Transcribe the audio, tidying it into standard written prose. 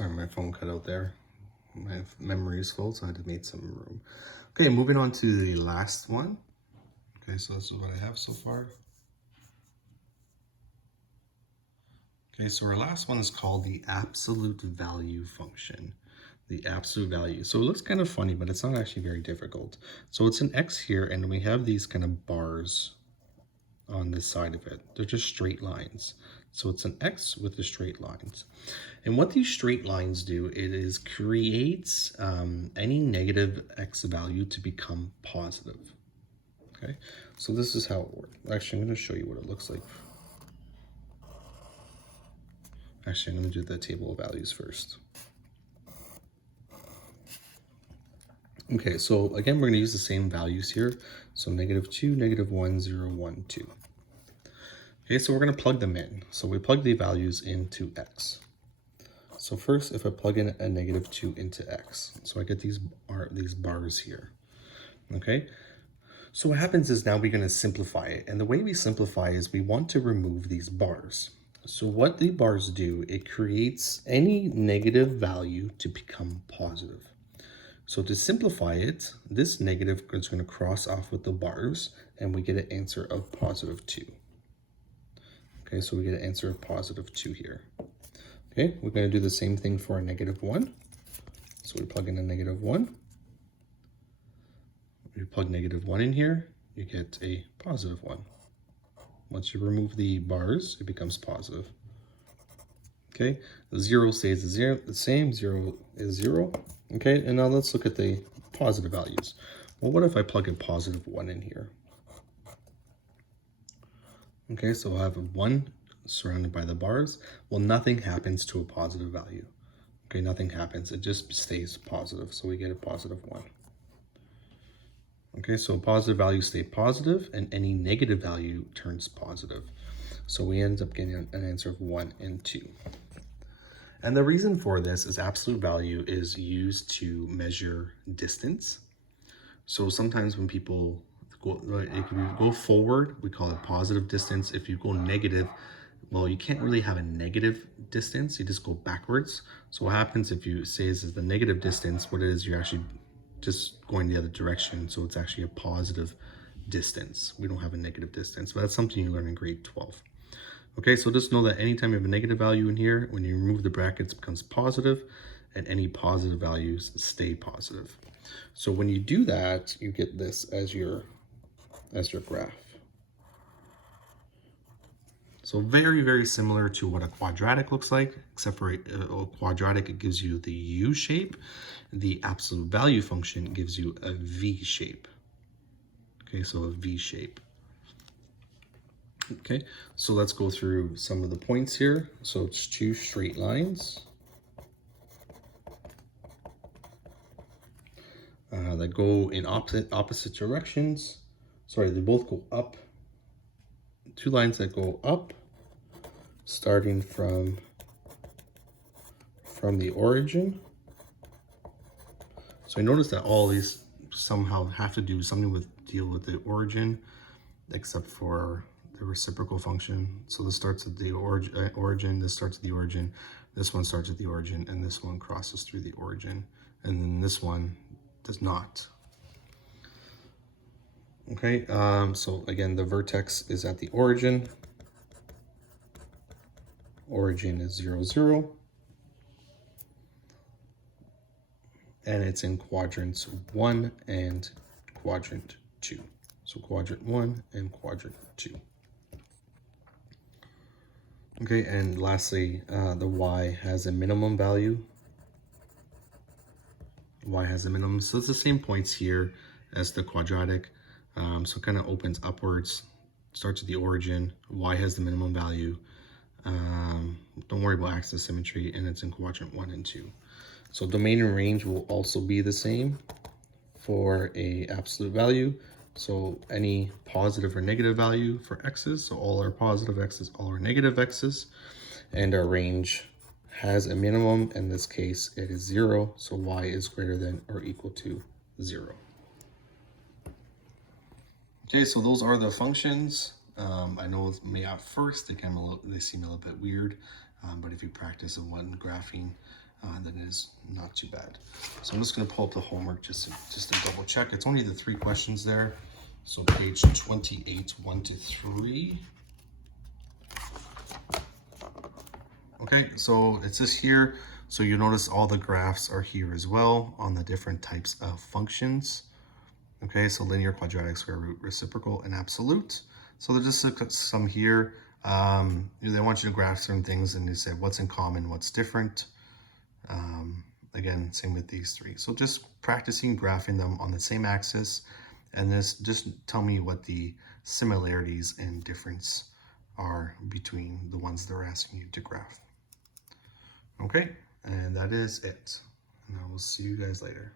Sorry, my phone cut out there. My memory is full, so I had to make some room. Okay, moving on to the last one. Okay, so this is what I have so far. Okay, so our last one is called the absolute value function. The absolute value. So it looks kind of funny, but it's not actually very difficult. So it's an x here, and we have these kind of bars on this side of it. They're just straight lines. So it's an x with the straight lines. And what these straight lines do, it is creates any negative x value to become positive. Okay, so this is how it works. Actually, I'm going to show you what it looks like. Actually, I'm going to do the table of values first. Okay, so again, we're going to use the same values here. So -2, -1, 0, 1, 2. Okay, so we're going to plug them in. So we plug the values into x. So first, if I plug in a -2 into x, so I get these bars here. Okay, so what happens is now we're going to simplify it. And the way we simplify is we want to remove these bars. So what the bars do, it creates any negative value to become positive. So to simplify it, this negative is going to cross off with the bars, and we get an answer of +2. Okay, so we get an answer of +2 here. Okay, we're going to do the same thing for a -1. So we plug in a -1. You plug -1 in here, you get a +1. Once you remove the bars, it becomes positive. Okay, the 0 stays the same, 0 is 0. Okay, and now let's look at the positive values. Well, what if I plug a +1 in here? Okay, so I'll have a 1 surrounded by the bars. Well, nothing happens to a positive value. Okay, nothing happens. It just stays positive, so we get a +1. Okay, so positive values stay positive, and any negative value turns positive. So we end up getting an answer of 1 and 2. And the reason for this is absolute value is used to measure distance. So sometimes when people go, if you go forward, we call it positive distance. If you go negative, well, you can't really have a negative distance. You just go backwards. So what happens if you say this is the negative distance, what it is, you're actually just going the other direction. So it's actually a positive distance. We don't have a negative distance, but that's something you learn in grade 12. Okay, so just know that anytime you have a negative value in here, when you remove the brackets, it becomes positive, and any positive values stay positive. So when you do that, you get this as your graph. So very, very similar to what a quadratic looks like, except for a quadratic, it gives you the U shape. The absolute value function gives you a V shape. Okay, so a V shape. Okay, so let's go through some of the points here. So it's two straight lines that go in opposite directions. Sorry, they both go up. Two lines that go up, starting from the origin. So I notice that all these somehow have to do something with deal with the origin, except for the reciprocal function. So this starts at the origin, this starts at the origin, this one starts at the origin, and this one crosses through the origin, and then this one does not. Okay, so again, the vertex is at the origin. Origin is 0, 0. And it's in quadrants 1 and quadrant 2. So quadrant 1 and quadrant 2. Okay, and lastly, the y has a minimum value. Y has a minimum, so it's the same points here as the quadratic. So it kind of opens upwards, starts at the origin. Y has the minimum value. Don't worry about axis symmetry, and it's in quadrant 1 and 2. So domain and range will also be the same for a absolute value. So any positive or negative value for x's, so all our positive x's, all our negative x's, and our range has a minimum. In this case, it is 0, so y is greater than or equal to 0. Okay, so those are the functions. I know at first they seem a little bit weird, but if you practice in one graphing, that is not too bad. So I'm just going to pull up the homework just to double check. It's only the 3 questions there. So page 28, 1 to 3. Okay, so it says here, so you notice all the graphs are here as well on the different types of functions. Okay, so linear, quadratic, square root, reciprocal, and absolute. So there's just some here. They want you to graph certain things and they say what's in common, what's different. Again, same with these 3. So just practicing graphing them on the same axis, and just tell me what the similarities and difference are between the ones they're asking you to graph. Okay, and that is it. And I will see you guys later.